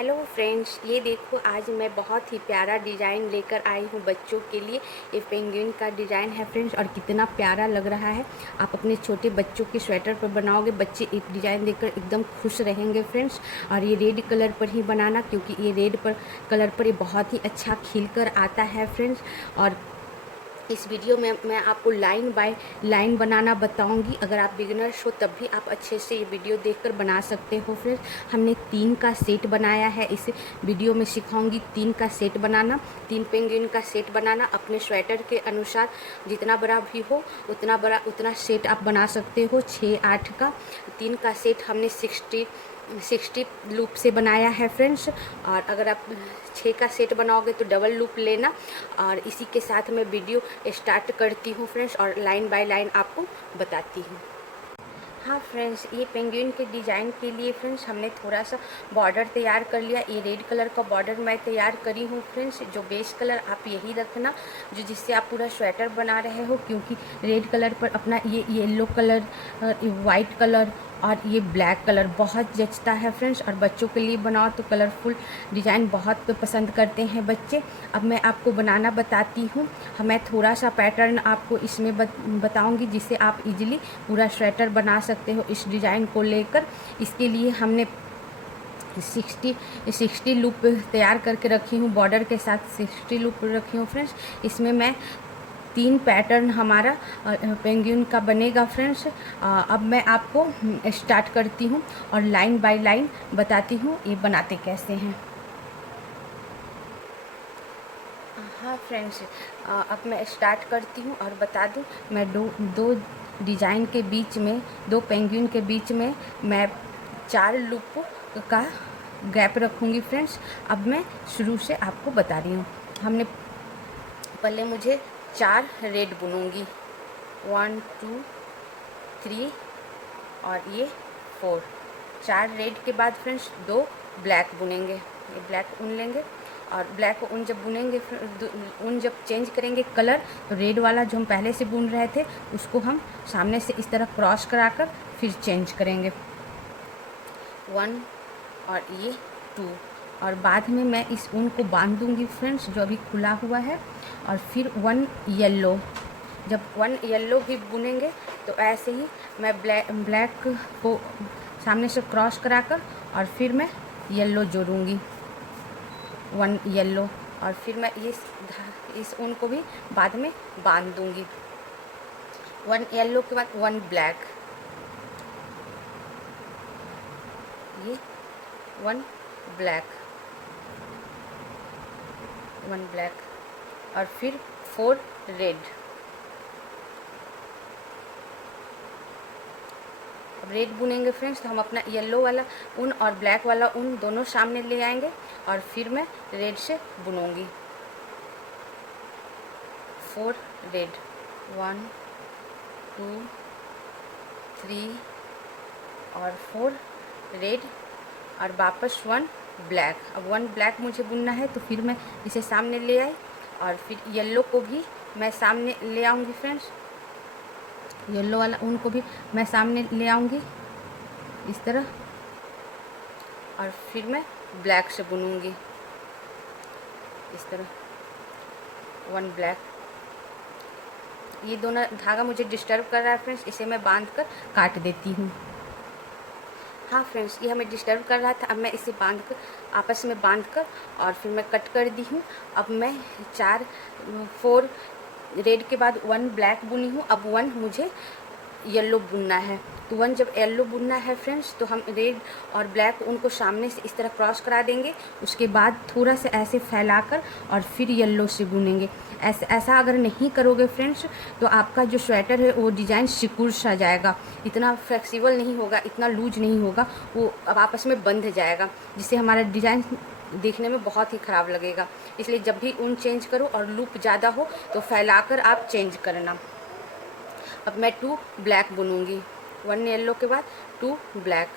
Hello friends, ये देखो आज मैं बहुत ही प्यारा डिज़ाइन लेकर आई हूँ बच्चों के लिए। ये पेंगुइन का डिज़ाइन है फ्रेंड्स, और कितना प्यारा लग रहा है। आप अपने छोटे बच्चों के स्वेटर पर बनाओगे, बच्चे एक डिज़ाइन देखकर एकदम खुश रहेंगे फ्रेंड्स। और ये रेड कलर पर ही बनाना, क्योंकि ये रेड पर कलर पर ये बहुत ही अच्छा खिल कर आता है फ्रेंड्स। और इस वीडियो में मैं आपको लाइन बाय लाइन बनाना बताऊंगी। अगर आप बिगिनर्स हो तब भी आप अच्छे से ये वीडियो देखकर बना सकते हो फ्रेंड्स। हमने 3 का सेट बनाया है, इस वीडियो में सिखाऊंगी 3 का सेट बनाना, 3 पेंगुइन का सेट बनाना। अपने स्वेटर के अनुसार जितना बड़ा भी हो उतना सेट आप बना सकते हो। 6-8 का 3 का सेट हमने 60 लूप से बनाया है फ्रेंड्स। और अगर आप 6 का सेट बनाओगे तो डबल लूप लेना। और इसी के साथ मैं वीडियो स्टार्ट करती हूँ फ्रेंड्स, और लाइन बाय लाइन आपको बताती हूँ। हाँ फ्रेंड्स, ये पेंगुइन के डिज़ाइन के लिए फ्रेंड्स हमने थोड़ा सा बॉर्डर तैयार कर लिया। ये रेड कलर का बॉर्डर मैं तैयार करी हूँ फ्रेंड्स। जो बेस कलर आप यही रखना जो जिससे आप पूरा स्वेटर बना रहे हो, क्योंकि रेड कलर पर अपना ये येलो कलर, वाइट कलर और ये ब्लैक कलर बहुत जचता है फ्रेंड्स। और बच्चों के लिए बनाओ तो कलरफुल डिज़ाइन बहुत पसंद करते हैं बच्चे। अब मैं आपको बनाना बताती हूँ। मैं थोड़ा सा पैटर्न आपको इसमें बताऊँगी, जिससे आप इजीली पूरा स्वेटर बना सकते हो इस डिज़ाइन को लेकर। इसके लिए हमने 60 लूप तैयार करके रखी हूँ, बॉर्डर के साथ 60 लूप रखी हूँ फ्रेंड्स। इसमें मैं 3 पैटर्न हमारा पेंगुइन का बनेगा फ्रेंड्स। अब मैं आपको स्टार्ट करती हूँ और लाइन बाय लाइन बताती हूँ ये बनाते कैसे हैं। हाँ फ्रेंड्स, अब मैं स्टार्ट करती हूँ और बता दूँ, मैं दो डिज़ाइन के बीच में, 2 पेंगुइन के बीच में मैं 4 लूप का गैप रखूँगी फ्रेंड्स। अब मैं शुरू से आपको बता रही हूँ। हमने पहले मुझे 4 रेड बुनूंगी, 1 2 3 और ये 4। 4 रेड के बाद फ्रेंड्स 2 ब्लैक बुनेंगे। ये ब्लैक ऊन लेंगे, और ब्लैक ऊन जब बुनेंगे, ऊन जब चेंज करेंगे कलर, तो रेड वाला जो हम पहले से बुन रहे थे उसको हम सामने से इस तरह क्रॉस कराकर फिर चेंज करेंगे। 1 और ये 2, और बाद में मैं इस ऊन को बांध दूंगी फ्रेंड्स जो अभी खुला हुआ है। और फिर 1 येलो, जब 1 येलो भी बुनेंगे तो ऐसे ही मैं ब्लैक को सामने से क्रॉस कराकर और फिर मैं येलो जोड़ूंगी, 1 येलो। और फिर मैं इस ऊन को भी बाद में बांध दूंगी। 1 येलो के बाद 1 ब्लैक, ये 1 ब्लैक, 1 ब्लैक, और फिर 4 रेड। अब रेड बुनेंगे फ्रेंड्स तो हम अपना येलो वाला ऊन और ब्लैक वाला ऊन दोनों सामने ले आएंगे, और फिर मैं रेड से बुनूंगी। 4 रेड, 1 2 3 और 4 रेड, और वापस 1 ब्लैक। अब 1 ब्लैक मुझे बुनना है, तो फिर मैं इसे सामने ले आई, और फिर येलो को भी मैं सामने ले आऊँगी फ्रेंड्स। येलो वाला ऊन को भी मैं सामने ले आऊँगी इस तरह, और फिर मैं ब्लैक से बुनूंगी इस तरह, 1 ब्लैक। ये दोनों धागा मुझे डिस्टर्ब कर रहा है फ्रेंड्स, इसे मैं बांध कर काट देती हूँ। हाँ फ्रेंड्स, ये हमें डिस्टर्ब कर रहा था, अब मैं इसे बांध कर आपस में बांध कर और फिर मैं कट कर दी हूँ। अब मैं 4 रेड के बाद 1 ब्लैक बुनी हूँ। अब 1 मुझे येलो बुनना है, तो 1 जब येलो बुनना है फ्रेंड्स तो हम रेड और ब्लैक उनको सामने से इस तरह क्रॉस करा देंगे। उसके बाद थोड़ा सा ऐसे फैलाकर और फिर येलो से बुनेंगे। ऐसा अगर नहीं करोगे फ्रेंड्स तो आपका जो स्वेटर है वो डिज़ाइन सिकुड़ सा जाएगा, इतना फ्लेक्सिबल नहीं होगा, इतना लूज नहीं होगा, वो अब आपस में बंध जाएगा, जिससे हमारा डिज़ाइन देखने में बहुत ही ख़राब लगेगा। इसलिए जब भी ऊन चेंज करो और लूप ज़्यादा हो तो फैलाकर आप चेंज करना। अब मैं 2 ब्लैक बुनूंगी, 1 येलो के बाद 2 ब्लैक।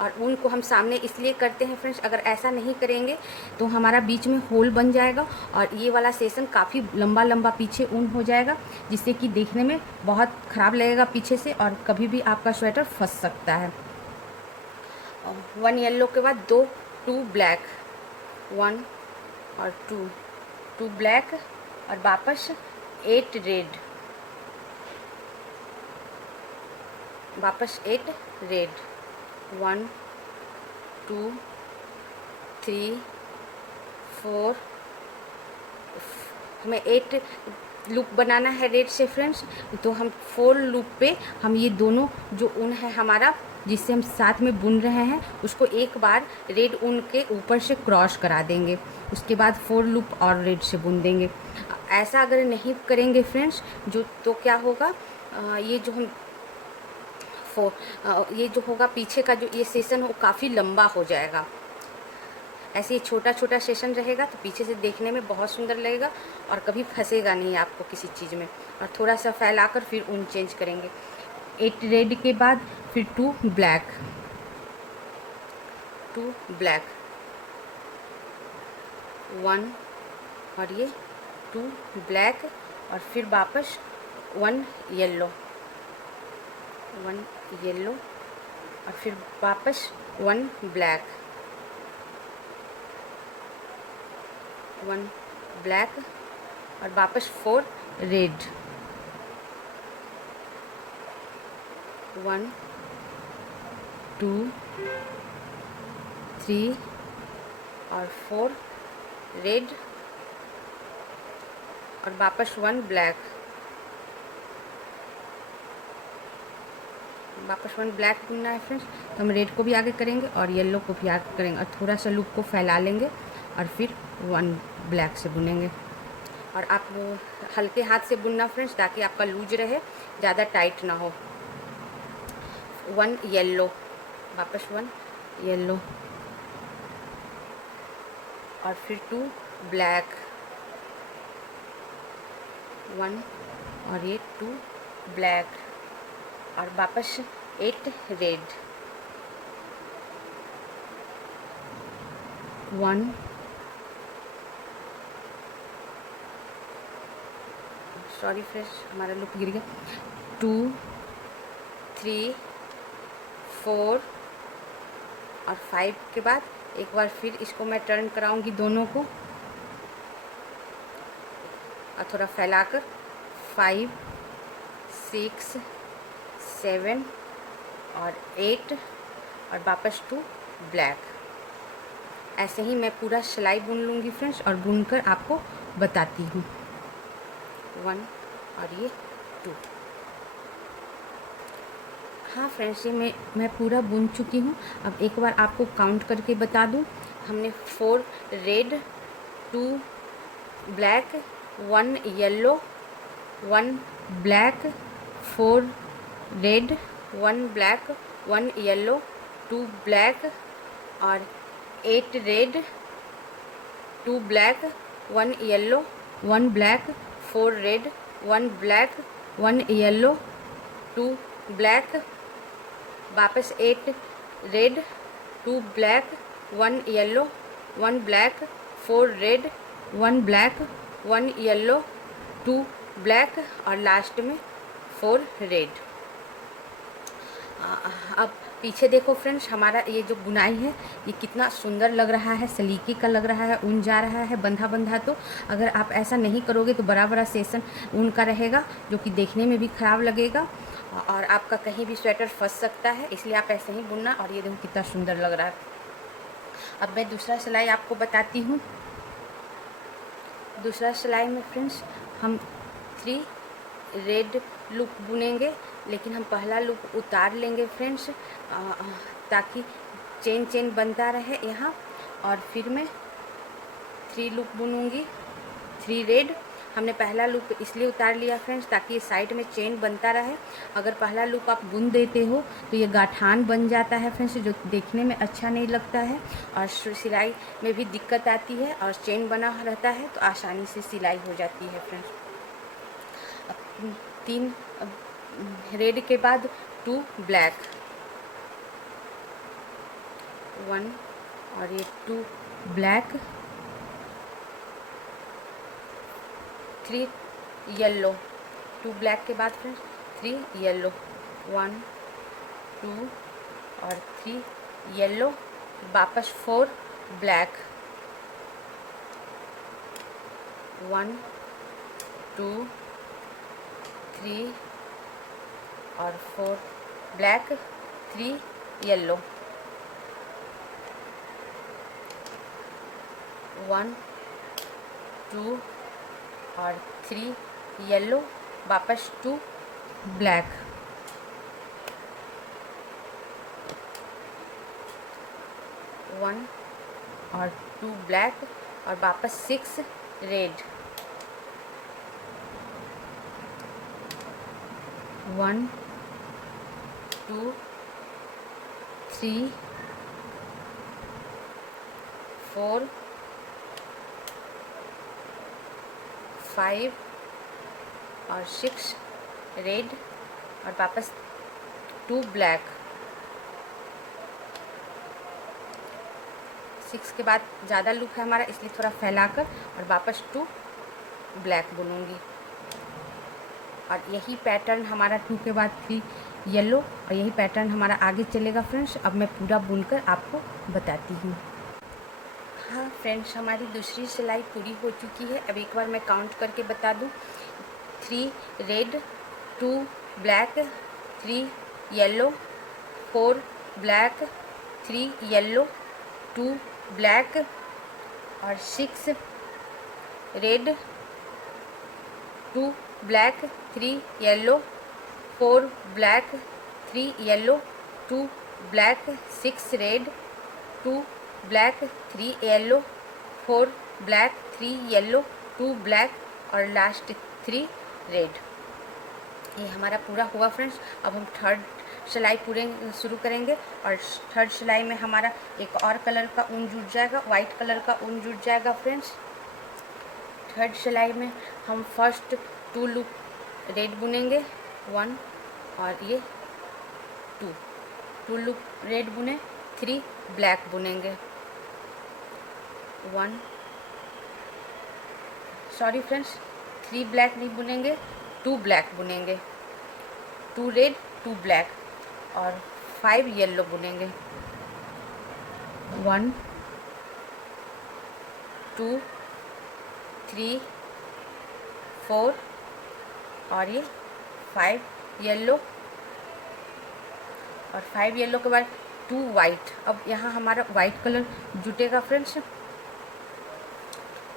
और ऊन को हम सामने इसलिए करते हैं फ्रेंड्स, अगर ऐसा नहीं करेंगे तो हमारा बीच में होल बन जाएगा और ये वाला सेशन काफ़ी लंबा लंबा पीछे ऊन हो जाएगा, जिससे कि देखने में बहुत ख़राब लगेगा पीछे से, और कभी भी आपका स्वेटर फंस सकता है। 1 येलो के बाद 2 ब्लैक, 1 और 2 ब्लैक और वापस 8 रेड, वापस 8 रेड, 1 2 3 4, हमें 8 लूप बनाना है रेड से फ्रेंड्स। तो हम 4 लूप पे हम ये दोनों जो ऊन है हमारा जिससे हम साथ में बुन रहे हैं उसको एक बार रेड ऊन के ऊपर से क्रॉस करा देंगे, उसके बाद 4 लूप और रेड से बुन देंगे। ऐसा अगर नहीं करेंगे फ्रेंड्स तो क्या होगा, ये जो हम ये जो होगा पीछे का जो ये सेशन वो काफ़ी लंबा हो जाएगा। ऐसे ही छोटा छोटा सेशन रहेगा तो पीछे से देखने में बहुत सुंदर लगेगा और कभी फंसेगा नहीं आपको किसी चीज़ में। और थोड़ा सा फैलाकर फिर ऊन चेंज करेंगे। 8 रेड के बाद फिर 2 ब्लैक, 2 ब्लैक, 1 और ये 2 ब्लैक और फिर वापस 1 येलो, 1 येलो और फिर वापस 1 ब्लैक, 1 ब्लैक और वापस 4 रेड, 1 2 3 और 4 रेड और वापस 1 ब्लैक, वापस 1 ब्लैक बुनना है फ्रेंड्स। तो हम रेड को भी आगे करेंगे और येलो को भी आगे करेंगे और थोड़ा सा लूप को फैला लेंगे और फिर 1 ब्लैक से बुनेंगे। और आप हल्के हाथ से बुनना फ्रेंड्स ताकि आपका लूज रहे, ज़्यादा टाइट ना हो। 1 येलो, वापस 1 येलो और फिर 2 ब्लैक, 1 और ये 2 ब्लैक और वापस 8 रेड, 1 सॉरी फ्रेंड्स हमारा लूप गिर गया, 2 3 4 और 5 के बाद एक बार फिर इसको मैं टर्न कराऊंगी दोनों को और थोड़ा फैलाकर 5 6 7 और 8 और वापस 2 ब्लैक। ऐसे ही मैं पूरा सिलाई बुन लूँगी फ्रेंड्स और बुनकर आपको बताती हूँ। 1 और ये 2। हाँ फ्रेंड्स ये मैं पूरा बुन चुकी हूँ। अब एक बार आपको काउंट करके बता दूँ, हमने 4 red, 2 black, 1 yellow, 1 black, 4 red, 1 black, 1 yellow, 2 black और 8 red, 2 black, 1 yellow, 1 black, 4 red, 1 black, 1 yellow, 2 black, वापस 8 red, 2 black, 1 yellow, 1 black, 4 red, 1 black, 1 yellow, 2 black और लास्ट में 4 रेड। अब पीछे देखो फ्रेंड्स हमारा ये जो बुनाई है ये कितना सुंदर लग रहा है, सलीके का लग रहा है, ऊन जा रहा है बंधा बंधा। तो अगर आप ऐसा नहीं करोगे तो बड़ा बड़ा सेशन ऊन का रहेगा जो कि देखने में भी ख़राब लगेगा और आपका कहीं भी स्वेटर फंस सकता है। इसलिए आप ऐसे ही बुनना। और ये देखो कितना सुंदर लग रहा है। अब मैं दूसरा सिलाई आपको बताती हूँ। दूसरा सिलाई में फ्रेंड्स हम 3 रेड लूप बुनेंगे, लेकिन हम पहला लूप उतार लेंगे फ्रेंड्स ताकि चेन बनता रहे यहाँ। और फिर मैं 3 लूप बुनूंगी, 3 रेड। हमने पहला लूप इसलिए उतार लिया फ्रेंड्स ताकि साइड में चेन बनता रहे। अगर पहला लूप आप बुन देते हो तो ये गाठान बन जाता है फ्रेंड्स, जो देखने में अच्छा नहीं लगता है और सिलाई में भी दिक्कत आती है। और चेन बना रहता है तो आसानी से सिलाई हो जाती है फ्रेंड्स। 3 रेड के बाद 2 ब्लैक, 1 और ये 2 ब्लैक, 3 येलो, 2 ब्लैक के बाद फ्रेंड्स 3 येलो, 1 2 और 3 येलो, वापस 4 ब्लैक, 1 2 3 और 4 ब्लैक, 3 येलो, 1 2 और 3 येलो, वापस 2 ब्लैक, 1 और 2 ब्लैक और वापस 6 रेड, 1 2 3 4 5 और 6 रेड और वापस 2 ब्लैक, 6 के बाद ज़्यादा लूप है हमारा इसलिए थोड़ा फैलाकर और वापस 2 ब्लैक बुनूंगी। और यही पैटर्न हमारा 2 के बाद 3 येलो और यही पैटर्न हमारा आगे चलेगा फ्रेंड्स। अब मैं पूरा बुनकर आपको बताती हूँ। हाँ फ्रेंड्स, हमारी दूसरी सिलाई पूरी हो चुकी है। अब एक बार मैं काउंट करके बता दूँ, 3 red, 2 black, 3 yellow, 4 black, 3 yellow, 2 black और 6 red, 2 black, 3 yellow, 4 black, 3 yellow, 2 black, 6 red, 2 black, 3 yellow, 4 black, 3 yellow, 2 black और लास्ट 3 रेड। ये हमारा पूरा हुआ फ्रेंड्स। अब हम थर्ड सिलाई पूरे शुरू करेंगे और थर्ड सिलाई में हमारा एक और कलर का ऊन जुड़ जाएगा, वाइट कलर का ऊन जुड़ जाएगा फ्रेंड्स। थर्ड सिलाई में हम फर्स्ट 2 लूप रेड बुनेंगे, 1 और ये 2 लूप रेड बुने, 3 ब्लैक बुनेंगे, 1 सॉरी फ्रेंड्स 3 ब्लैक नहीं बुनेंगे, 2 ब्लैक बुनेंगे, 2 रेड 2 ब्लैक और 5 येलो बुनेंगे, 1 2 3 4 और ये 5 येलो और 5 येलो के बाद 2 वाइट। अब यहाँ हमारा वाइट कलर जुटेगा फ्रेंड्स।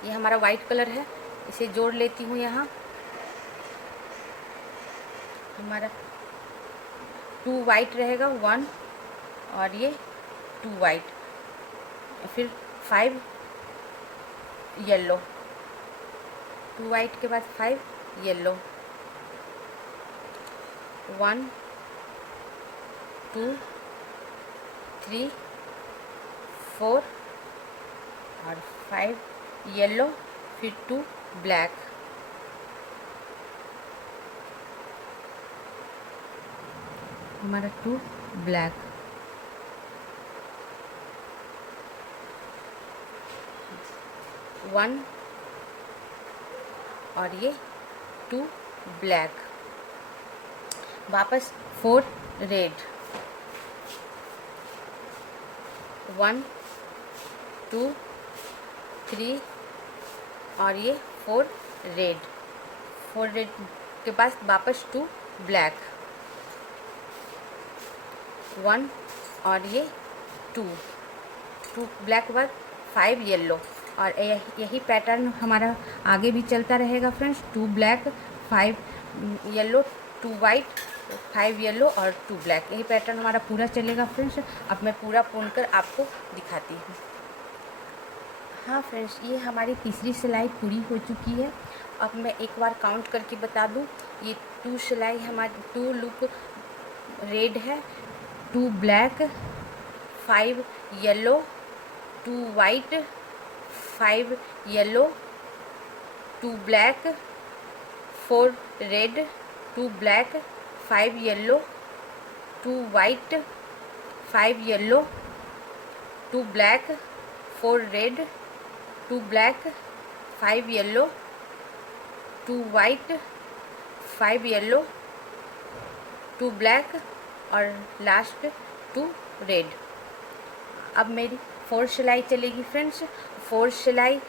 ये हमारा वाइट कलर है, इसे जोड़ लेती हूँ। यहाँ हमारा 2 वाइट रहेगा, 1 और ये 2 वाइट, फिर 5 येलो, 2 वाइट के बाद 5 येलो, 1 2 3 4 और 5 येलो, फिर 2 ब्लैक, हमारा 2 ब्लैक, 1 और ये 2 ब्लैक, वापस 4 रेड, 1 2 3 और ये 4 रेड, 4 रेड के पास वापस 2 ब्लैक, 1 और ये 2 ब्लैक के बाद 5 येलो। और यही पैटर्न हमारा आगे भी चलता रहेगा friends. 2 black 5 yellow, 2 white, 5 yellow और 2 ब्लैक, यही पैटर्न हमारा पूरा चलेगा फ्रेंड्स। अब मैं पूरा बुनकर आपको दिखाती हूँ। हाँ फ्रेंड्स, ये हमारी तीसरी सिलाई पूरी हो चुकी है। अब मैं एक बार काउंट करके बता दूँ, ये 2 सिलाई हमारी 2 लूप रेड है, 2 black, 5 yellow, 2 white, 5 yellow, 2 black, 4 red, 2 black, 5 yellow, 2 white, 5 yellow, 2 black, 4 red, 2 black, 5 yellow, 2 white, 5 yellow, 2 black और लास्ट 2 रेड। अब मेरी 4 सिलाई चलेगी फ्रेंड्स। 4 सिलाई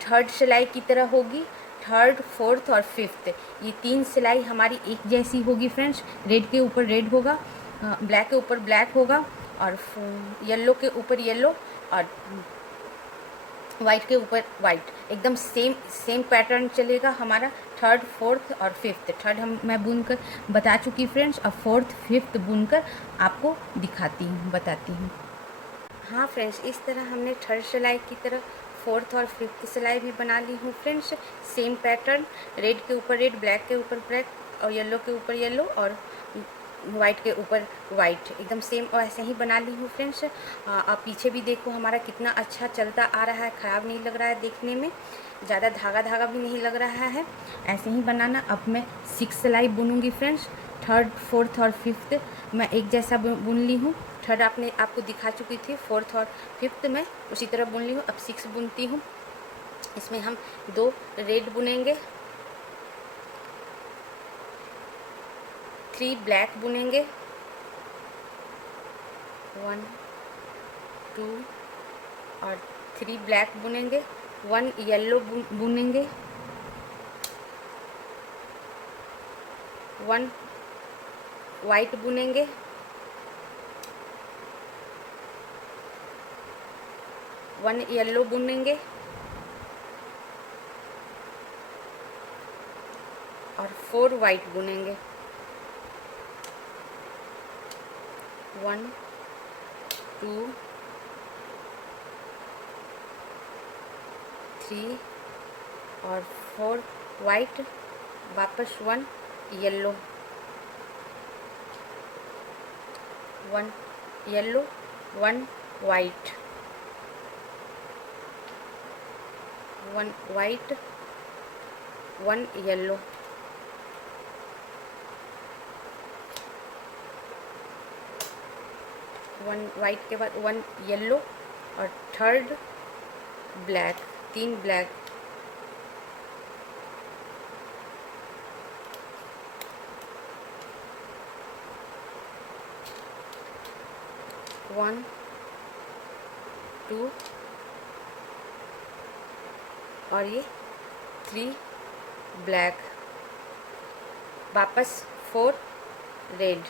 3rd सिलाई की तरह होगी, 3rd 4th और 5th, ये 3 सिलाई हमारी एक जैसी होगी फ्रेंड्स। रेड के ऊपर रेड होगा, ब्लैक के ऊपर ब्लैक होगा, और येलो के ऊपर येलो, और वाइट के ऊपर वाइट, एकदम सेम पैटर्न चलेगा हमारा 3rd 4th और 5th। 3rd मैं बुनकर बता चुकी फ्रेंड्स, अब 4th 5th बुनकर आपको दिखाती हूँ, बताती हूँ। हाँ फ्रेंड्स, इस तरह हमने 3rd सिलाई की तरह 4th और 5th सिलाई भी बना ली हूँ फ्रेंड्स। सेम पैटर्न, रेड के ऊपर रेड, ब्लैक के ऊपर ब्लैक, और येलो के ऊपर येलो, और वाइट के ऊपर वाइट, एकदम सेम और ऐसे ही बना ली हूँ फ्रेंड्स। आप पीछे भी देखो हमारा कितना अच्छा चलता आ रहा है, ख़राब नहीं लग रहा है देखने में, ज़्यादा धागा भी नहीं लग रहा है। ऐसे ही बनाना। अब मैं 6 सिलाई बुनूंगी फ्रेंड्स। 3rd 4th और 5th मैं एक जैसा बुन ली हूँ। 3rd आपको दिखा चुकी थी, 4th और 5th मैं उसी तरह बुन ली हूँ। अब 6 बुनती हूँ। इसमें हम 2 रेड बुनेंगे, 3 ब्लैक बुनेंगे, 1 2 और 3 ब्लैक बुनेंगे, 1 येलो बुनेंगे, 1 वाइट बुनेंगे, 1 येलो बुनेंगे, और 4 वाइट बुनेंगे। 1 2 3 और 4 वाइट, वापस 1 yellow, 1 yellow, 1 white, 1 white, 1 yellow, 1 white के बाद 1 येलो, और 3rd ब्लैक, 3 ब्लैक, 1 2 और ये 3 ब्लैक, वापस 4 रेड,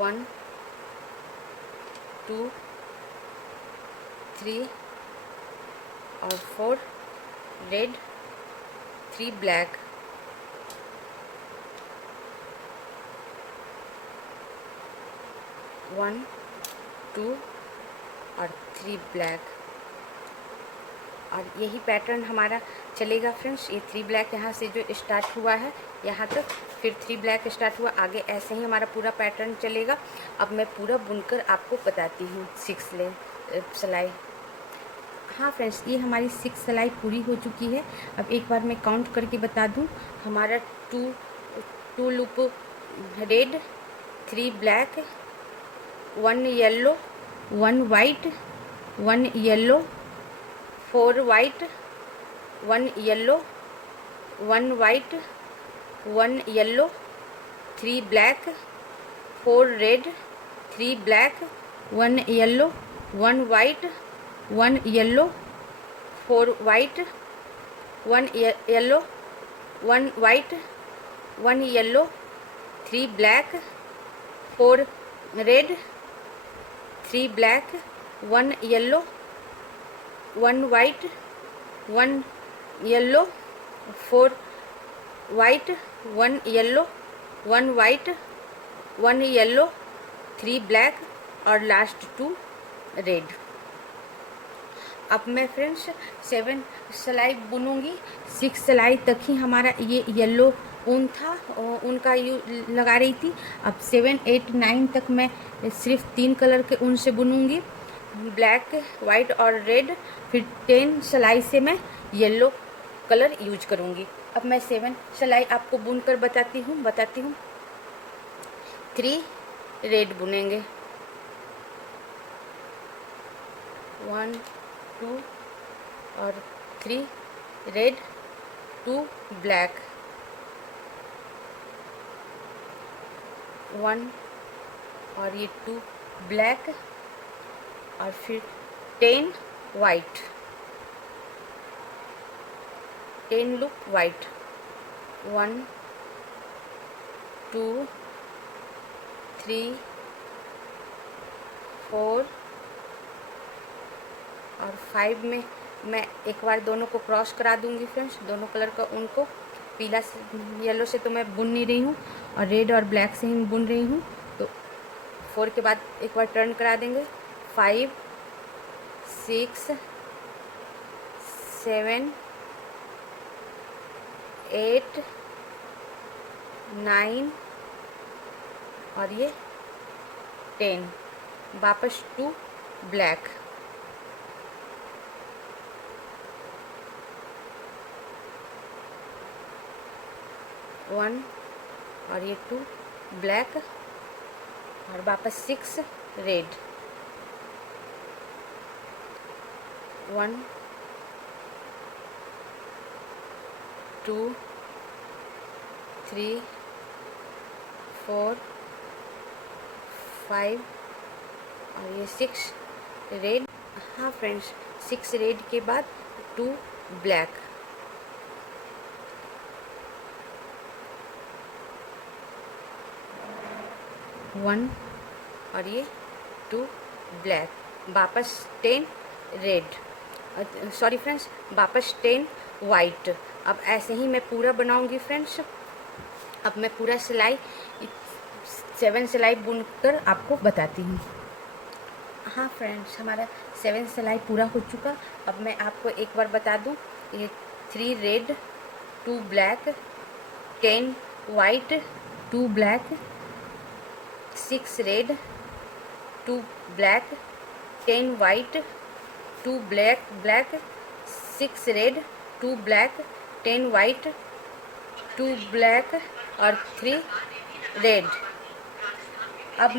1 2 3 और 4 रेड, 3 ब्लैक, 1 2 और 3 ब्लैक। और यही पैटर्न हमारा चलेगा फ्रेंड्स। ये 3 ब्लैक यहाँ से जो स्टार्ट हुआ है यहाँ तक, फिर 3 ब्लैक स्टार्ट हुआ, आगे ऐसे ही हमारा पूरा पैटर्न चलेगा। अब मैं पूरा बुनकर आपको बताती हूँ 6 सिलाई। हाँ फ्रेंड्स, ये हमारी 6 सिलाई पूरी हो चुकी है। अब एक बार मैं काउंट करके बता दूँ। हमारा 2 loop red, 3 black, 1 yellow, 1 white, 1 yellow, 4 white, 1 yellow, 1 white, 1 yellow, 3 black, 4 red, 3 black, 1 yellow, 1 white, 1 yellow, 4 white, 1 yellow, 1 white, 1 yellow, 3 black, 4 red, 3 black, 1 yellow, 1 white, 1 yellow, 4 white, 1 yellow, 1 white, 1 yellow, 3 black, और last 2 red. अब मैं friends 7 सिलाई बुनूंगी। 6 सिलाई तक ही हमारा ये yellow ऊन था, उनका लगा रही थी। अब 7 8 9 तक मैं सिर्फ 3 कलर के ऊन से बुनूंगी, ब्लैक, वाइट और रेड। फिर 10 सिलाई से मैं येलो कलर यूज करूंगी। अब मैं 7 सिलाई आपको बुनकर बताती हूँ। 3 रेड बुनेंगे, 1 2 और 3 रेड, 2 ब्लैक, 1 और ये 2 ब्लैक और फिर 10 वाइट, 10 लूप वाइट। 1 2 3 4 और 5 में मैं एक बार दोनों को क्रॉस करा दूंगी फ्रेंड्स, दोनों कलर का उनको पीला से येलो से तो मैं बुन नहीं रही हूँ और रेड और ब्लैक से ही बुन रही हूँ। तो 4 के बाद एक बार टर्न करा देंगे। 5 6 7 8 9 और ये 10, वापस 2 ब्लैक, 1 और ये 2 ब्लैक और वापस 6 रेड, 1 2 3 4 5 और ये 6 रेड। हाँ फ्रेंड्स, 6 रेड के बाद 2 ब्लैक, 1 और ये 2 ब्लैक, वापस 10 रेड, सॉरी फ्रेंड्स, वापस 10 वाइट। अब ऐसे ही मैं पूरा बनाऊंगी फ्रेंड्स। अब मैं पूरा सिलाई 7 सिलाई बुनकर आपको बताती हूँ। हाँ फ्रेंड्स, हमारा 7 सिलाई पूरा हो चुका। अब मैं आपको एक बार बता दूँ, ये 3 red 2 black 10 white 2 black 6 red 2 black 10 white 2 black 6 red 2 black 10 white 2 black और 3 रेड। अब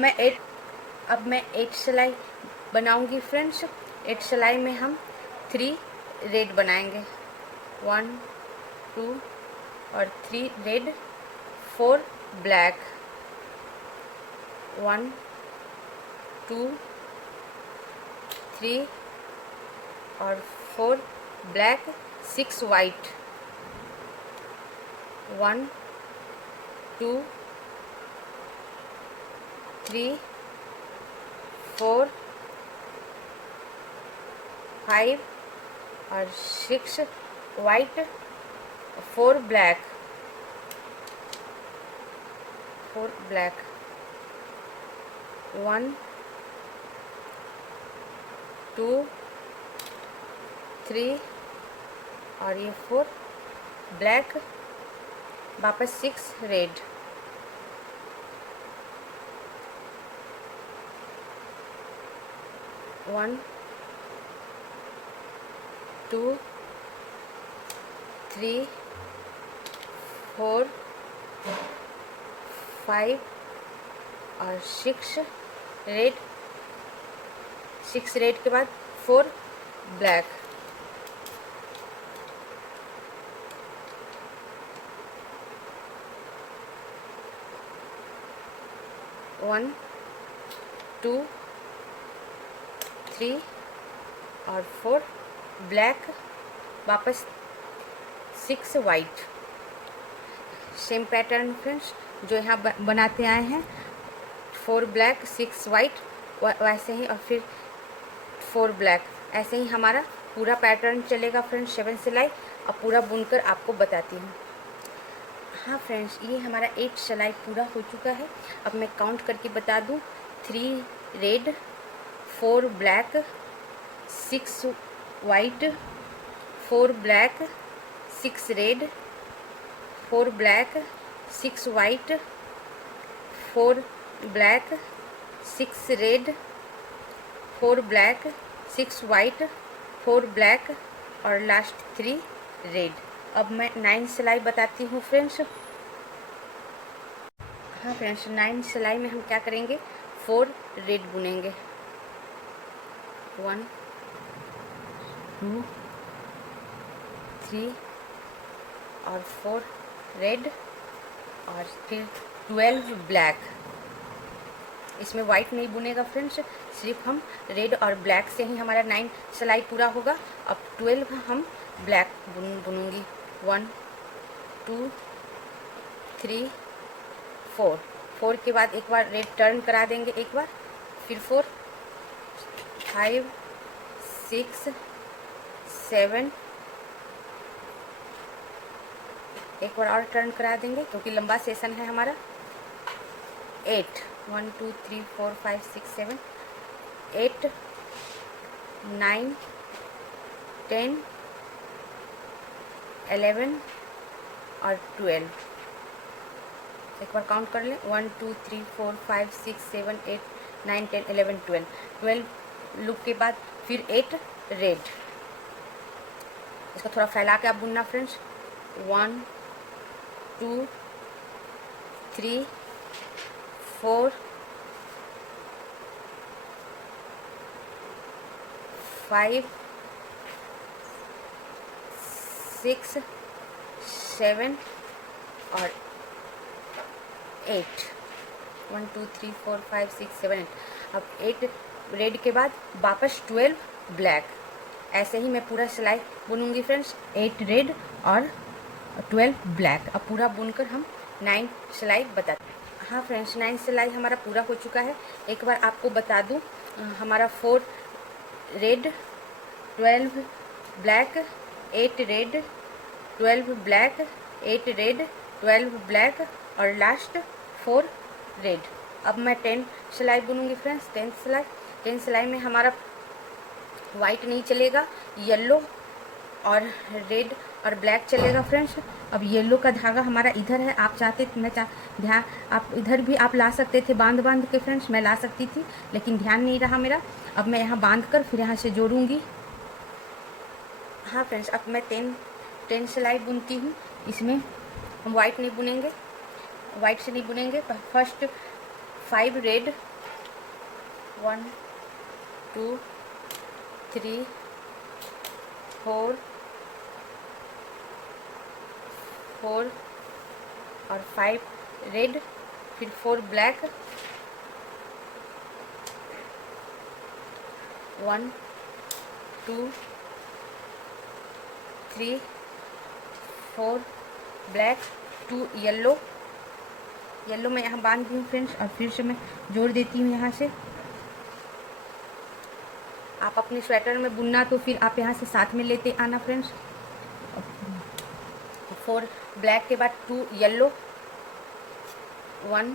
मैं 8 सिलाई बनाऊंगी फ्रेंड्स। 8 सिलाई में हम 3 रेड बनाएंगे, 1 2 और 3 रेड, 4 ब्लैक, 1 2 3 और 4 ब्लैक, 6 वाइट, 1 2 3 4 5 और 6 वाइट, 4 ब्लैक, 1 2 3 और ये 4 ब्लैक, वापस 6 रेड, 1 2 3 4 5 और 6 रेड, 6 रेड के बाद 4 ब्लैक, 1 2 3 और 4 ब्लैक, वापस 6 वाइट। सेम पैटर्न फ्रेंड्स जो यहाँ बनाते आए हैं, 4 ब्लैक 6 वाइट, वैसे ही और फिर 4 ब्लैक, ऐसे ही हमारा पूरा पैटर्न चलेगा फ्रेंड्स 7 सिलाई। अब पूरा बुनकर आपको बताती हूँ। हाँ फ्रेंड्स, ये हमारा 8 सिलाई पूरा हो चुका है। अब मैं काउंट करके बता दूँ, 3 red 4 black 6 white 4 black 6 red 4 black 6 white 4 black 6 red 4 black 6 white 4 black और लास्ट 3 रेड। अब मैं 9 सिलाई बताती हूँ फ्रेंड्स। हाँ फ्रेंड्स, 9 सिलाई में हम क्या करेंगे, 4 रेड बुनेंगे, 1 2 3 और 4 रेड और फिर 12 ब्लैक, इसमें वाइट नहीं बुनेगा फ्रेंड्स, सिर्फ हम रेड और ब्लैक से ही हमारा 9 सिलाई पूरा होगा। अब 12 हम ब्लैक बुनूंगी। 1 2 3 4, 4 के बाद एक बार रेड टर्न करा देंगे एक बार, फिर 4 5 6 7, एक बार और टर्न करा देंगे क्योंकि लंबा सेशन है हमारा। 8 1 2 3 4 5 6 7 8 9 10 11 और 12, एक बार काउंट कर लें। 1 2 3 4 5 6 7 8 9 10 11 12, 12 लूप के बाद फिर 8 रेड। इसको थोड़ा फैला के आप बुनना फ्रेंड्स। 1 2 3 4 5 6 7 और 8। 1 2 3 4 5 6 7 8। अब 8 रेड के बाद वापस 12 ब्लैक। ऐसे ही मैं पूरा सिलाई बुनूंगी फ्रेंड्स। 8 रेड और 12 ब्लैक। अब पूरा बुनकर हम 9 सिलाई बता। हाँ फ्रेंड्स, 9 सिलाई हमारा पूरा हो चुका है। एक बार आपको बता दूं, हमारा 4 red 12 black, 8 red 12 black, 8 red 12 black और लास्ट 4 रेड। अब मैं 10 सिलाई बुनूंगी फ्रेंड्स। 10 सिलाई में हमारा वाइट नहीं चलेगा, येलो और रेड और ब्लैक चलेगा फ्रेंड्स। अब येलो का धागा हमारा इधर है, आप चाहते तो ध्यान आप इधर भी आप ला सकते थे बांध के फ्रेंड्स, मैं ला सकती थी लेकिन ध्यान नहीं रहा मेरा। अब मैं यहाँ बांध कर फिर यहाँ से जोड़ूंगी। हाँ फ्रेंड्स, अब मैं 10 सिलाई बुनती हूँ। इसमें हम वाइट नहीं बुनेंगे, वाइट से नहीं बुनेंगे। फर्स्ट 5 रेड 1 2 3 4 और 5 रेड, फिर 4 ब्लैक, 1 2 3 4 ब्लैक, 2 येलो मैं यहाँ बांध दी हूँ फ्रेंड्स और फिर से मैं जोड़ देती हूँ यहाँ से। आप अपने स्वेटर में बुनना तो फिर आप यहाँ से साथ में लेते आना फ्रेंड्स। 4 ब्लैक के बाद 2 येलो 1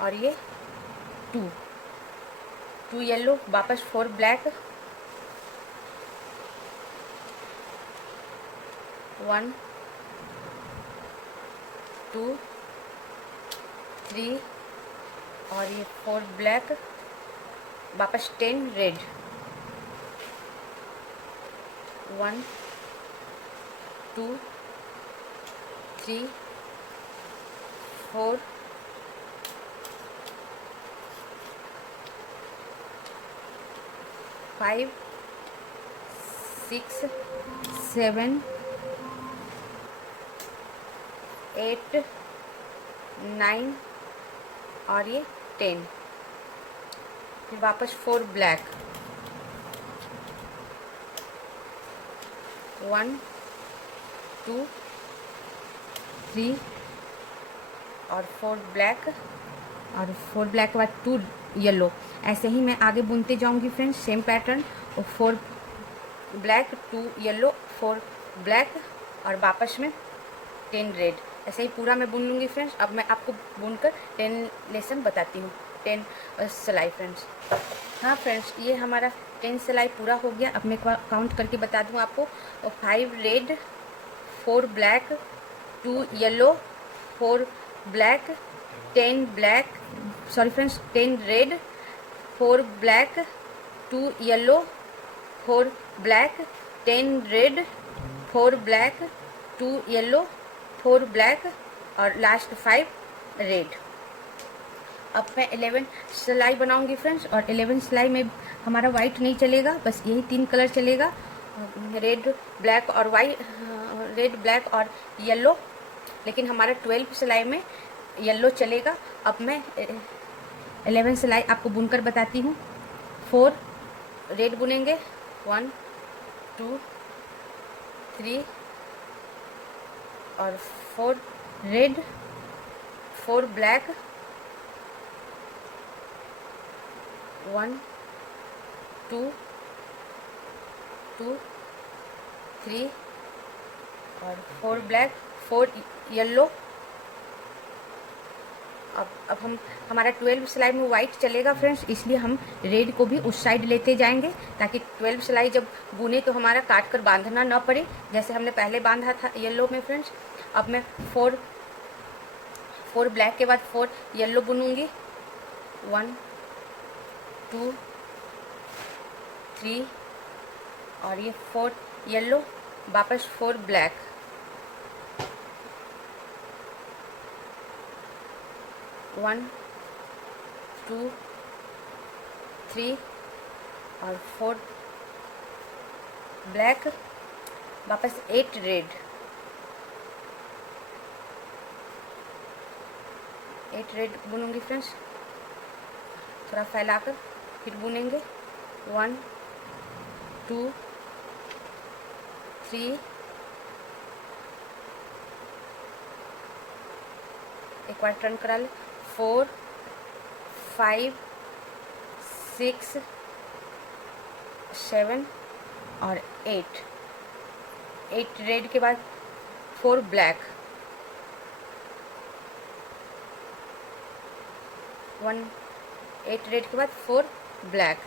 और ये 2 येलो, वापस 4 ब्लैक 1 2 3 और ये 4 ब्लैक, वापस 10 रेड 1 2 3 4 5 6 7 8 9 और ये 10, फिर वापस 4 ब्लैक 1 2 3 और 4 ब्लैक और 4 ब्लैक के बाद 2 येलो। ऐसे ही मैं आगे बुनते जाऊंगी फ्रेंड्स, सेम पैटर्न। और 4 ब्लैक 2 येलो 4 ब्लैक और वापस में 10 रेड। ऐसे ही पूरा मैं बुन लूँगी फ्रेंड्स। अब मैं आपको बुनकर 10 लेसन बताती हूँ, 10 सिलाई फ्रेंड्स। हाँ फ्रेंड्स, ये हमारा 10 सिलाई पूरा हो गया। अब मैं काउंट करके बता दूँ आपको। 5 red 4 black 2 yellow 4 black 10 black, sorry friends, 10 red 4 black 2 yellow 4 black 10 red 4 black 2 yellow 4 black और लास्ट 5 रेड। अब मैं 11 सिलाई बनाऊंगी फ्रेंड्स। और 11 सिलाई में हमारा वाइट नहीं चलेगा, बस यही 3 कलर चलेगा, रेड ब्लैक और वाइट, रेड ब्लैक और येलो। लेकिन हमारा 12 सिलाई में येलो चलेगा। अब मैं 11 सिलाई आपको बुनकर बताती हूँ। 4 रेड बुनेंगे, 1 2 3 और 4 रेड, 4 ब्लैक, 1 2 2 3 और 4 ब्लैक, 4 येलो। अब हमारा 12 सिलाई में वाइट चलेगा फ्रेंड्स, इसलिए हम रेड को भी उस साइड लेते जाएंगे ताकि 12 सिलाई जब बुने तो हमारा काट कर बांधना ना पड़े, जैसे हमने पहले बांधा था येलो में फ्रेंड्स। अब मैं 4 ब्लैक के बाद 4 येलो बुनूंगी, 1 2 3 और ये 4 येलो, वापस 4 ब्लैक, 1 2 3 और 4 ब्लैक, वापस 8 रेड, 8 रेड बुनूंगी फ्रेंड्स, थोड़ा फैलाकर फिर बुनेंगे, 1 2 3 एक बार टर्न करा ले, 4 5 6 7 और 8 रेड के बाद 4 ब्लैक, 8 रेड के बाद 4 ब्लैक,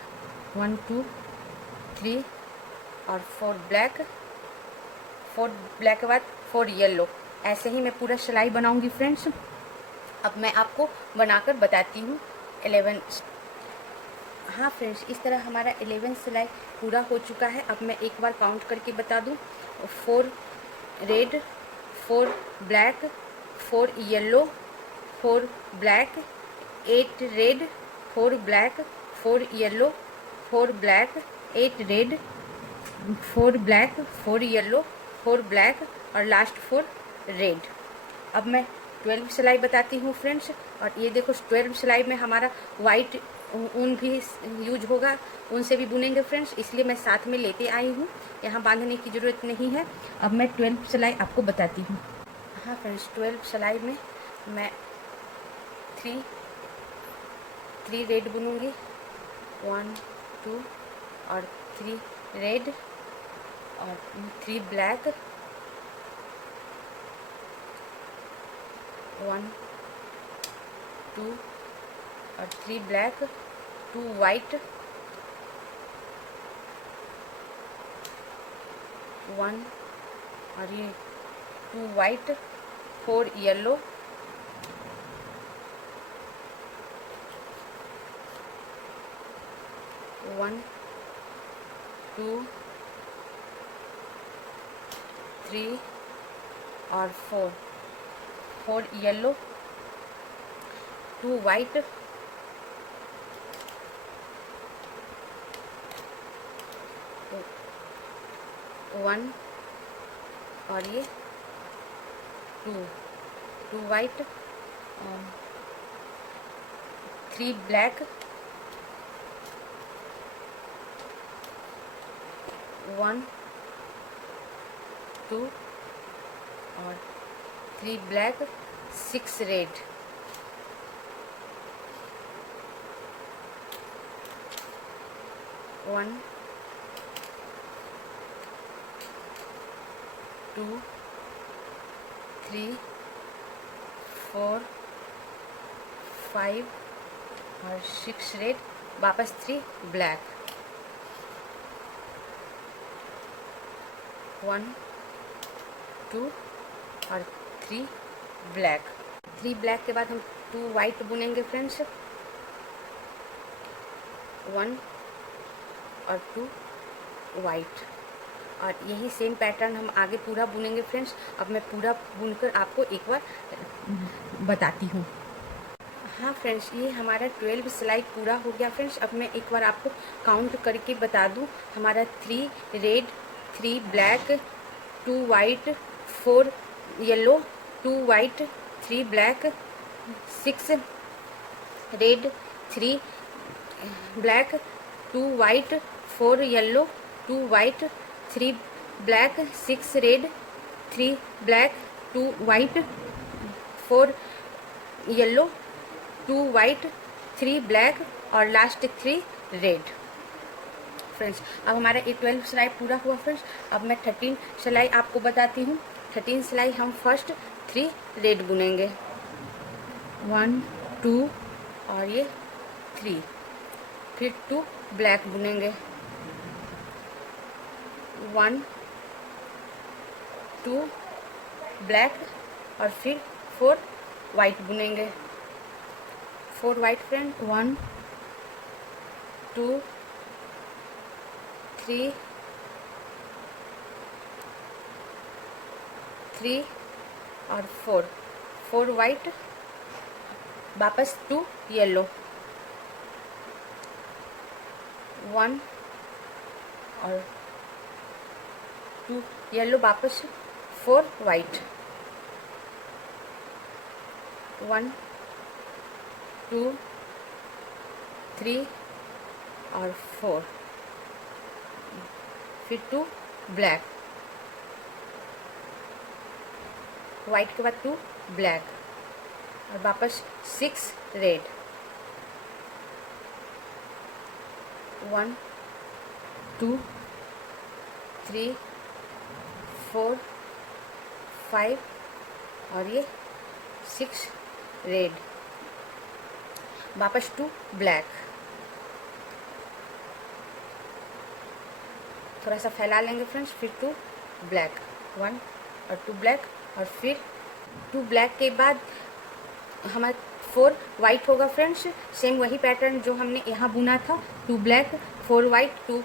1 2 3 और 4 ब्लैक, 4 ब्लैक के बाद 4 येलो। ऐसे ही मैं पूरा सिलाई बनाऊंगी फ्रेंड्स। अब मैं आपको बनाकर बताती हूँ 11। हाँ फ्रेंड्स, इस तरह हमारा 11 सिलाई पूरा हो चुका है। अब मैं एक बार काउंट करके बता दूँ, 4 red, 4 black, 4 yellow, 4 black, 8 red, 4 black, 4 yellow, 4 black, 8 red, 4 black, 4 yellow, 4 black और लास्ट 4 रेड। अब मैं 12 सिलाई बताती हूँ फ्रेंड्स। और ये देखो 12 सिलाई में हमारा वाइट ऊन भी यूज होगा, ऊन से भी बुनेंगे फ्रेंड्स, इसलिए मैं साथ में लेते आई हूँ, यहाँ बांधने की ज़रूरत नहीं है। अब मैं 12 सिलाई आपको बताती हूँ। हाँ फ्रेंड्स, 12 सिलाई में मैं 3 रेड बुनूंगी, 1 2 और 3 रेड और 3 ब्लैक, 1 2 और 3 ब्लैक, 2 वाइट, 1 और ये 2 वाइट, 4 येलो, 1 2 3 और 4 येलो, 2 वाइट, 1 और ये 2 वाइट, 3 ब्लैक, 1 2 और 3 ब्लैक, 6 रेड, 1 2 3 4 5 और 6 रेड, वापस 3 ब्लैक, 1 2 और 3 ब्लैक। 3 ब्लैक के बाद हम 2 वाइट बुनेंगे फ्रेंड्स, 1 और 2 वाइट। और यही सेम पैटर्न हम आगे पूरा बुनेंगे फ्रेंड्स। अब मैं पूरा बुनकर आपको एक बार बताती हूँ। हाँ फ्रेंड्स, ये हमारा 12 सिलाई पूरा हो गया फ्रेंड्स। अब मैं एक बार आपको काउंट करके बता दूँ। हमारा 3 red, 3 black, 2 white, 4 yellow, 2 white, 3 black, 6 red, 3 black, 2 white, 4 yellow, 2 white, 3 black, 6 red, 3 black, 2 white, 4 yellow, 2 white, 3 black और लास्ट 3 रेड। फ्रेंड्स अब हमारा ये 12 सिलाई पूरा हुआ फ्रेंड्स। अब मैं 13 सिलाई आपको बताती हूँ। 13 सिलाई हम फर्स्ट 3 रेड बुनेंगे, 1 2 और ये 3, फिर 2 ब्लैक बुनेंगे, 1 2 ब्लैक और फिर 4 वाइट बुनेंगे, 4 वाइट फ्रेंड, 1 2 3 3 और 4 वाइट, वापस 2 येलो, 1 और 2 येलो, वापस 4 वाइट, 1 2 3 और 4, फिर 2 ब्लैक, वाइट के बाद 2 ब्लैक और वापस 6 रेड, 1 2 3 4 5 और ये 6 रेड, वापस 2 ब्लैक, थोड़ा सा फैला लेंगे फ्रेंड्स, फिर 2 ब्लैक, 1 और 2 ब्लैक और फिर 2 ब्लैक के बाद हमारा 4 वाइट होगा फ्रेंड्स। सेम वही पैटर्न जो हमने यहाँ बुना था, 2 ब्लैक, 4 वाइट, 2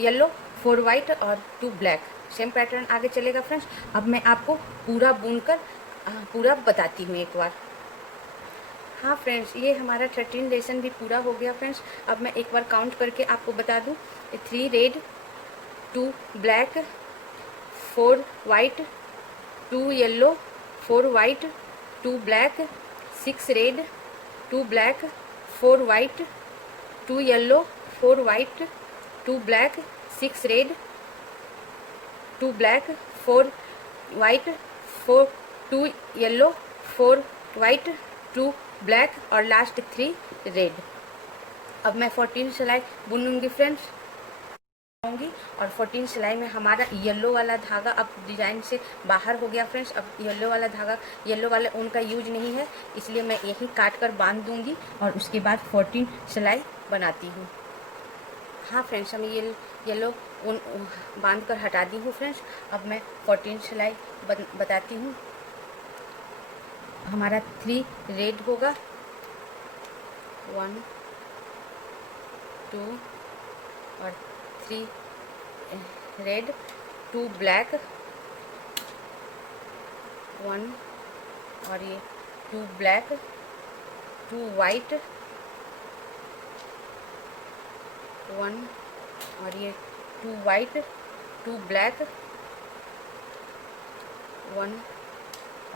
येलो, 4 वाइट और 2 ब्लैक, सेम पैटर्न आगे चलेगा फ्रेंड्स। अब मैं आपको पूरा बुनकर पूरा बताती हूँ एक बार। हाँ फ्रेंड्स ये हमारा 13 लेसन भी पूरा हो गया फ्रेंड्स। अब मैं एक बार काउंट करके आपको बता दूँ, 3 red, 2 black, 4 white, 2 yellow, 4 white, 2 black, 6 red, 2 black, 4 white, 2 yellow, 4 white, 2 black, 6 red, 2 black, 4 white, 4 2 yellow, 4 white, 2 black और लास्ट 3 रेड। अब मैं 14 सिलाई बुनूंगी फ्रेंड्स और 14 सिलाई में हमारा येलो वाला धागा अब डिजाइन से बाहर हो गया फ्रेंड्स। अब येलो वाला धागा, येलो वाले ऊन का यूज नहीं है, इसलिए मैं यही काट कर बांध दूंगी और उसके बाद 14 सिलाई बनाती हूँ। हाँ फ्रेंड्स हम ये येलो ऊन बांध कर हटा दी हूँ फ्रेंड्स। अब मैं 14 सिलाई बताती हूँ। हमारा 3 रेड होगा, 1 2 और 3 रेड, 2 ब्लैक, 1 और ये 2 ब्लैक, 2 वाइट, 1 और ये 2 वाइट, 2 ब्लैक, 1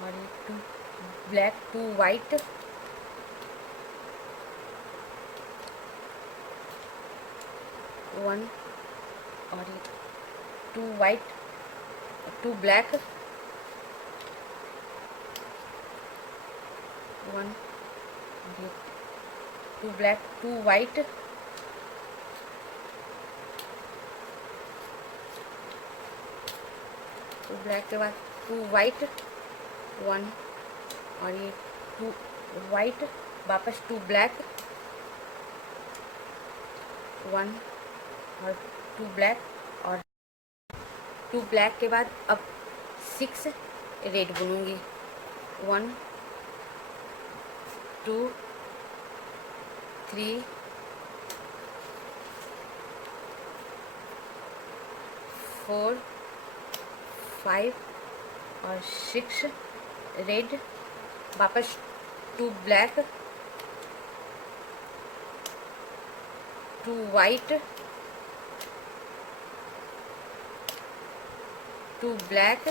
और ये 2 ब्लैक, 2 वाइट, 1 और ये 2 वाइट, 2 ब्लैक, 1 ये 2 ब्लैक, 2 वाइट, 2 ब्लैक के बाद 2 वाइट, 1 और ये 2 वाइट, वापस 2 ब्लैक, 1 और 2 ब्लैक और 2 ब्लैक के बाद अब 6 रेड बुनूंगी, 1 2 3 4 5 और 6 रेड, वापस 2 ब्लैक, 2 वाइट, 2 ब्लैक,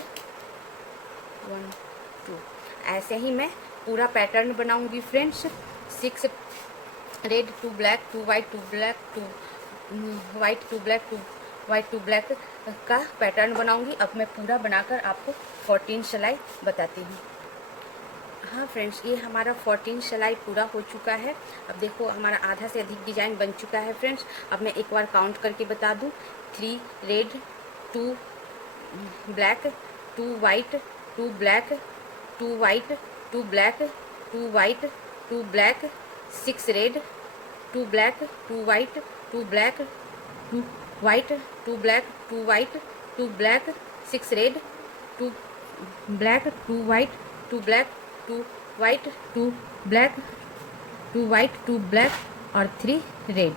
1 2। ऐसे ही मैं पूरा पैटर्न बनाऊंगी friends. 6 red, 2 black, 2 white, 2 black, 2 white, 2 black, 2 white, 2 black का पैटर्न बनाऊंगी। अब मैं पूरा बनाकर आपको 14 सिलाई बताती हूँ। हाँ फ्रेंड्स, ये हमारा 14 सिलाई पूरा हो चुका है। अब देखो हमारा आधा से अधिक डिज़ाइन बन चुका है फ्रेंड्स। अब मैं एक बार काउंट करके बता दूँ। 3 red, 2 black, 2 white, 2 black, 2 white, 2 black, 2 white, 2 black, 6 red, 2 black, 2 white, 2 black, 2 white, 2 black, 2 white, 2 black, 6 red, 2 black, 2 white, 2 black, 2 white, 2 black, 2 white, 2 black और 3 रेड।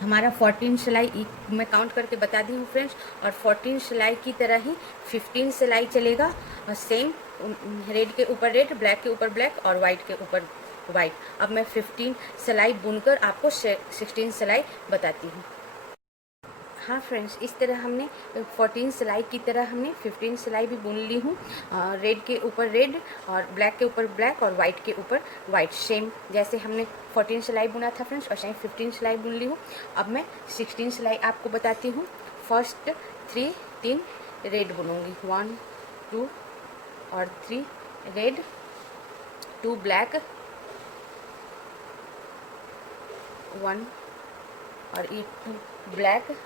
हमारा 14 सिलाई मैं काउंट करके बता दी हूँ फ्रेंड्स। और 14 सिलाई की तरह ही 15 सिलाई चलेगा, और सेम रेड के ऊपर रेड, ब्लैक के ऊपर ब्लैक और वाइट के ऊपर वाइट। अब मैं 15 सिलाई बुनकर आपको 16 सिलाई बताती हूँ। हाँ फ्रेंड्स, इस तरह हमने 14 सिलाई की तरह हमने 15 सिलाई भी बुन ली हूँ। रेड के ऊपर रेड और ब्लैक के ऊपर ब्लैक और वाइट के ऊपर वाइट, सेम जैसे हमने 14 सिलाई बुना था फ्रेंड्स, और सेम 15 सिलाई बुन ली हूँ। अब मैं 16 सिलाई आपको बताती हूँ। फर्स्ट 3 रेड बुनूँगी, 1 2 और 3 रेड, 2 ब्लैक, 1 और ये 2 ब्लैक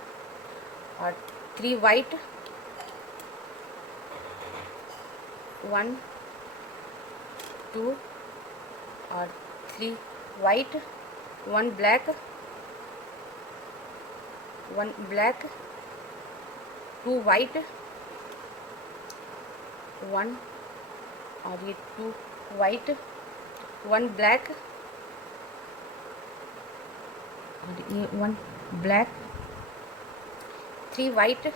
और 3 वाइट, 1 2 और 3 वाइट, 1 ब्लैक, 1 ब्लैक, 2 वाइट, 1 और ये 2 वाइट, 1 ब्लैक और ये 1 ब्लैक, 3 वाइट,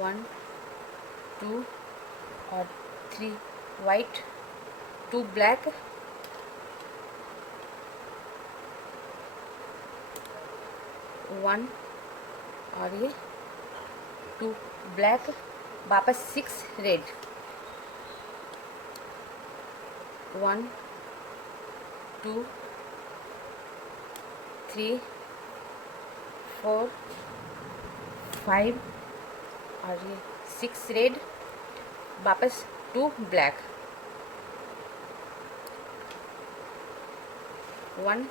1 2 और 3 वाइट, 2 ब्लैक, 1 और ये 2 ब्लैक, वापस 6 रेड, 1 2 3 4 5 और ये 6 रेड, वापस 2 ब्लैक, 1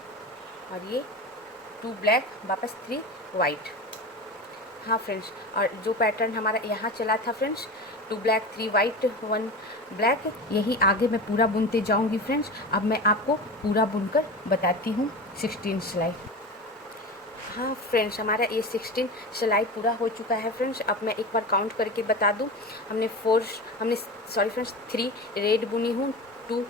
और ये 2 ब्लैक, वापस 3 वाइट। हाँ फ्रेंड्स, और जो पैटर्न हमारा यहाँ चला था फ्रेंड्स, 2 ब्लैक 3 वाइट 1 ब्लैक, यही आगे मैं पूरा बुनते जाऊँगी फ्रेंड्स। अब मैं आपको पूरा बुनकर बताती हूँ 16 सिलाई। हाँ फ्रेंड्स, हमारा ये 16 सिलाई पूरा हो चुका है फ्रेंड्स। अब मैं एक बार काउंट करके बता दूँ। हमने 3 रेड बुनी हूँ, 2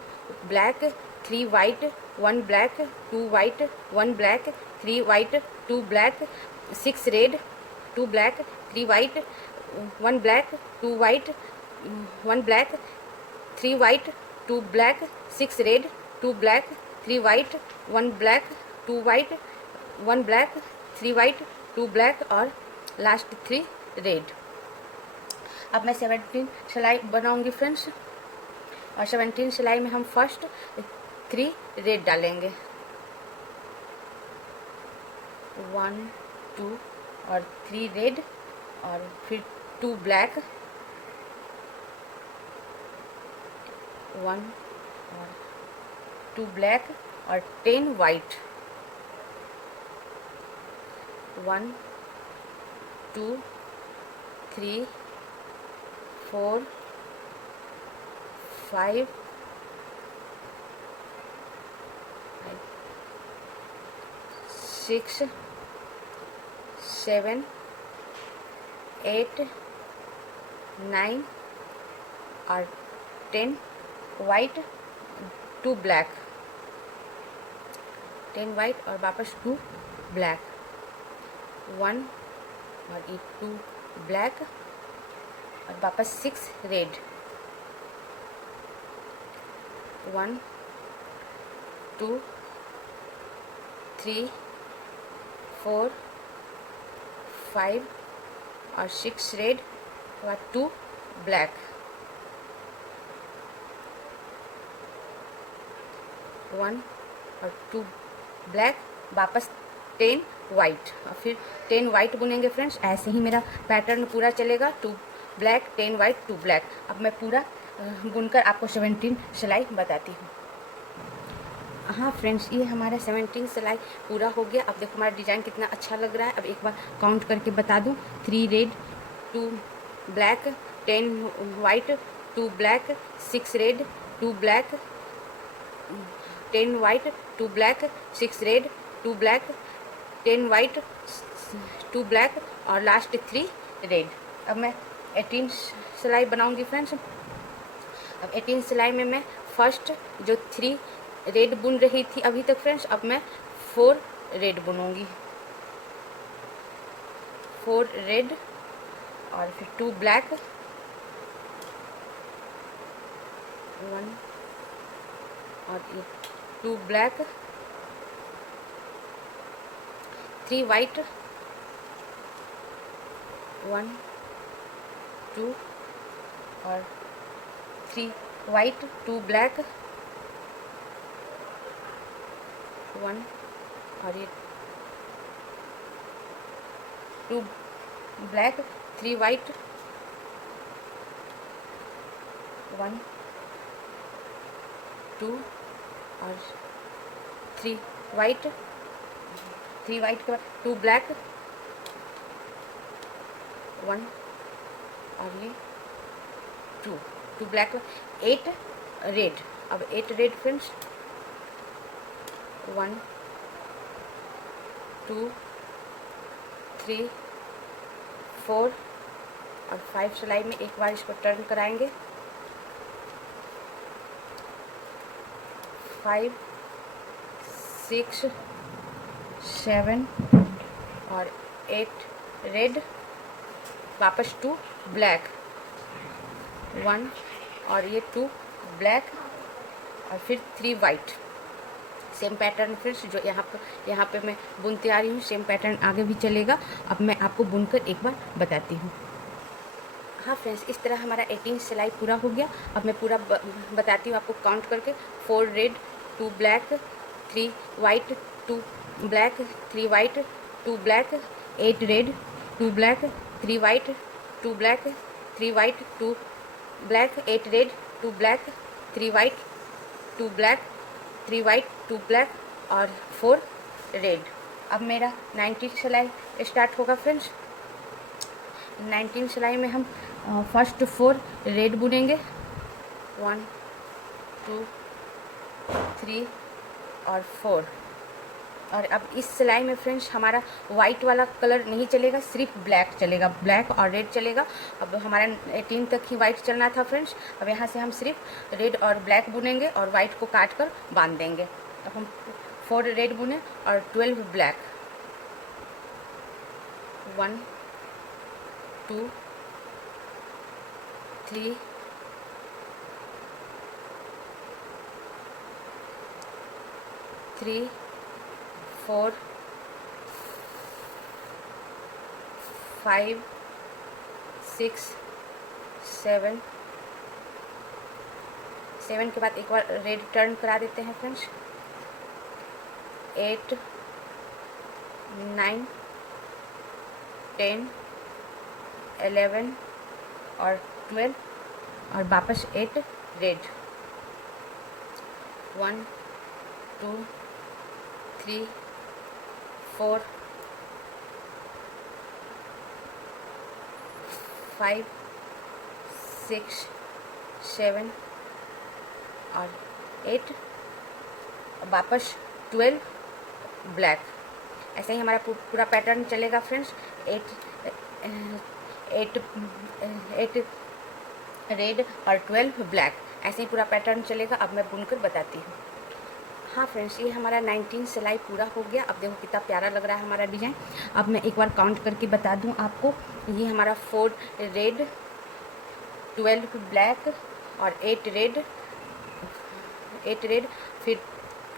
black, 3 white, 1 black, 2 white, 1 black, 3 white, 2 black, 6 red, 2 black, 3 white, 1 black, 2 white, 1 black, 3 white, 2 black, 6 red, 2 black, 3 white, 1 black, 2 white, 1 black, 3 white, 2 black और लास्ट 3 रेड। अब मैं 17 सिलाई बनाऊंगी फ्रेंड्स, और 17 सिलाई में हम फर्स्ट 3 रेड डालेंगे, 1 2 और 3 रेड और फिर 2 ब्लैक, 1 और 2 ब्लैक और 10 वाइट, 1 2 3 4 5 6 7 8 9 और 10 वाइट, 2 ब्लैक, 10 वाइट और वापस 2 ब्लैक, 1 और ये 2 ब्लैक और वापस 6 रेड, 1 2 3 4 5 और 6 रेड और 2 ब्लैक, 1 और 2 ब्लैक, वापस 10 वाइट और फिर 10 वाइट बुनेंगे फ्रेंड्स। ऐसे ही मेरा पैटर्न पूरा चलेगा, 2 ब्लैक 10 वाइट 2 ब्लैक। अब मैं पूरा बुनकर आपको 17 सिलाई बताती हूँ। हाँ फ्रेंड्स, ये हमारा 17 सिलाई पूरा हो गया। अब देखो हमारा डिज़ाइन कितना अच्छा लग रहा है। अब एक बार काउंट करके बता दूँ, 3 red 2 black 10 white 2 black 6 red 2 black 10 white 2 black 6 red 2 black 10 white 2 black और लास्ट 3 रेड। अब मैं 18 सिलाई बनाऊंगी फ्रेंड्स। अब 18 सिलाई में मैं फर्स्ट जो 3 रेड बुन रही थी अभी तक फ्रेंड्स, अब मैं 4 रेड बुनूंगी, 4 रेड और फिर 2 ब्लैक 1 और ये 2 ब्लैक 3 वाइट 1 2 और 3 वाइट 2 ब्लैक 1 और ये 2 ब्लैक 3 वाइट 1 2 और 3 वाइट, 3 वाइट के बाद 2 ब्लैक 1 और ये 2 ब्लैक 8 रेड। अब 8 रेड फ्रेंड्स, 1 2 3 4 और 5 सिलाई में एक बार इसको टर्न कराएंगे, 5 6 7 और 8 रेड, वापस 2 ब्लैक 1 और ये 2 ब्लैक और फिर 3 वाइट। सेम पैटर्न फ्रेंड्स जो यहाँ पे मैं बुनते आ रही हूँ, सेम पैटर्न आगे भी चलेगा। अब मैं आपको बुनकर एक बार बताती हूँ। हाँ फ्रेंड्स, इस तरह हमारा 18 सिलाई पूरा हो गया। अब मैं पूरा बताती हूँ आपको काउंट करके, 4 red 2 black 3 white 2 black 3 white 2 black 8 red 2 black 3 white 2 black 3 white 2 black 8 red 2 black 3 white 2 black 3 white 2 black और 4 रेड। अब मेरा 19 सिलाई स्टार्ट होगा फ्रेंड्स। 19 सिलाई में हम फर्स्ट 4 रेड बुनेंगे, 1 2 3 और 4। और अब इस सिलाई में फ्रेंड्स हमारा वाइट वाला कलर नहीं चलेगा, सिर्फ ब्लैक चलेगा, ब्लैक और रेड चलेगा। अब हमारा 18 तक ही वाइट चलना था फ्रेंड्स। अब यहाँ से हम सिर्फ रेड और ब्लैक बुनेंगे और वाइट को काट कर बांध देंगे। अब हम 4 रेड बुने और 12 ब्लैक, 1 2 3 3 4 5 6 7 7 के बाद एक बार रेड टर्न करा देते हैं फ्रेंड्स, 8 9 10 11 और 12 और वापस 8 रेड, 1 2 3 4 5 6 7 और 8 वापस 12 ब्लैक। ऐसे ही हमारा पूरा पैटर्न चलेगा फ्रेंड्स। 8 रेड और 12 ब्लैक, ऐसे ही पूरा पैटर्न चलेगा। अब मैं बुनकर बताती हूँ। हाँ फ्रेंड्स, ये हमारा 19 सिलाई पूरा हो गया। अब देखो कितना प्यारा लग रहा है हमारा डिज़ाइन। अब मैं एक बार काउंट करके बता दूँ आपको, ये हमारा 4 रेड 12 ब्लैक और 8 रेड फिर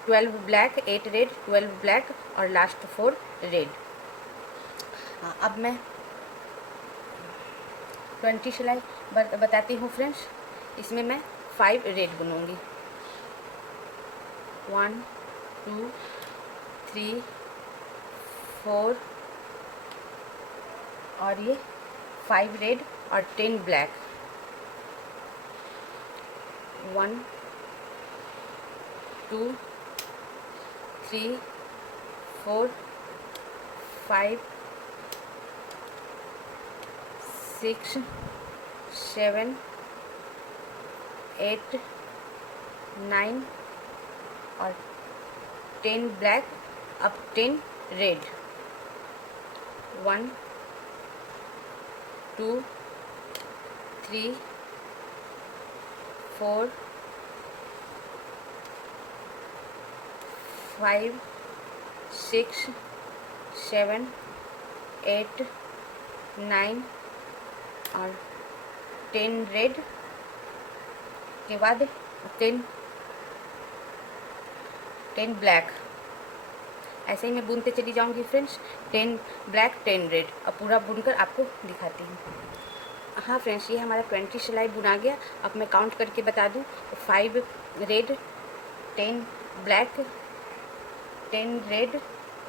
12 ब्लैक 8 रेड 12 ब्लैक और लास्ट 4 रेड। अब मैं 20 सिलाई बताती हूँ फ्रेंड्स। इसमें मैं 5 रेड बुनूंगी, 1 2 3 4 और ये 5 रेड और 10 ब्लैक। 1 2 3 4 5 6 7 8 9 और 10 ब्लैक, अब 10 रेड। 1 2 3 4 5 6 7 8 9 और 10 रेड के बाद 10 ब्लैक। ऐसे ही मैं बुनते चली जाऊंगी फ्रेंड्स, 10 ब्लैक 10 रेड। अब पूरा बुनकर आपको दिखाती हूँ। हाँ फ्रेंड्स, ये हमारा 20 सिलाई बुना गया। अब मैं काउंट करके बता दूँ, 5 red 10 black 10 red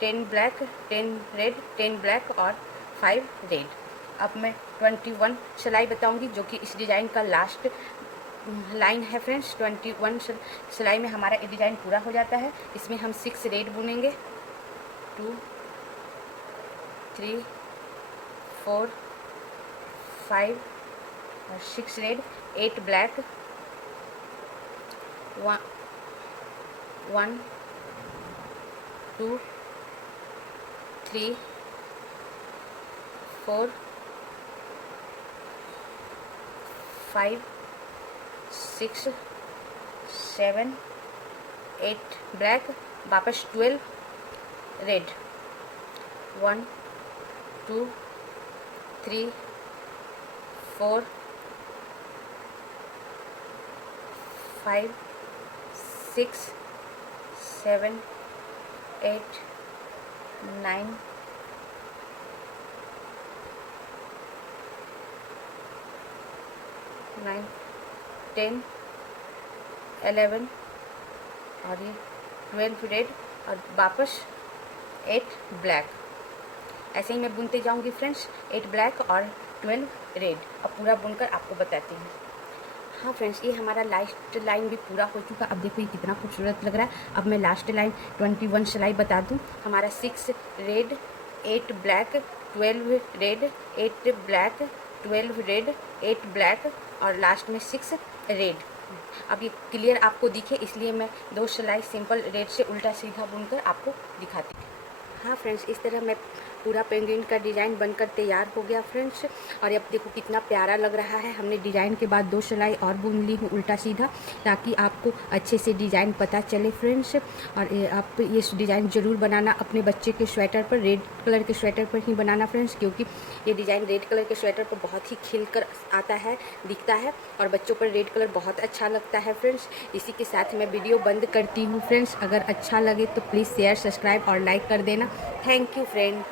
10 black 10 red 10 black और 5 रेड। अब मैं 21 सिलाई बताऊंगी, जो कि इस डिज़ाइन का लास्ट लाइन है फ्रेंड्स। 21 सिलाई में हमारा ये डिज़ाइन पूरा हो जाता है। इसमें हम 6 रेड बुनेंगे, 2 3 4 5 और 6 रेड, 8 ब्लैक, 1 2 3 4 5 6 7 8 ब्लैक, वापस 12 रेड। 1 2 3 4 5 6 7 8 9 10 11 और ये 12 रेड और वापस 8 ब्लैक। ऐसे ही मैं बुनते जाऊंगी फ्रेंड्स, 8 ब्लैक और 12 रेड। अब पूरा बुनकर आपको बताती हूँ। हाँ फ्रेंड्स, ये हमारा लास्ट लाइन भी पूरा हो चुका। अब देखो ये कितना खूबसूरत लग रहा है। अब मैं लास्ट लाइन 21 सिलाई बता दूँ। हमारा 6 red 8 black 12 red 8 black 12 red 8 black और लास्ट में 6 रेड। अब ये क्लियर आपको दिखे, इसलिए मैं 2 सिलाई सिंपल रेड से उल्टा सीधा बुनकर आपको दिखाती हूँ। हाँ फ्रेंड्स, इस तरह मैं पूरा पेंगुइन का डिज़ाइन बनकर तैयार हो गया फ्रेंड्स। और अब देखो कितना प्यारा लग रहा है। हमने डिज़ाइन के बाद 2 सिलाई और बुन ली हूँ उल्टा सीधा, ताकि आपको अच्छे से डिज़ाइन पता चले फ्रेंड्स। और आप ये डिज़ाइन ज़रूर बनाना अपने बच्चे के स्वेटर पर, रेड कलर के स्वेटर पर ही बनाना फ्रेंड्स, क्योंकि ये डिज़ाइन रेड कलर के स्वेटर पर बहुत ही खिल कर आता है, दिखता है और बच्चों पर रेड कलर बहुत अच्छा लगता है फ्रेंड्स। इसी के साथ मैं वीडियो बंद करती हूँ फ्रेंड्स। अगर अच्छा लगे तो प्लीज़ शेयर, सब्सक्राइब और लाइक कर देना। Thank you friend.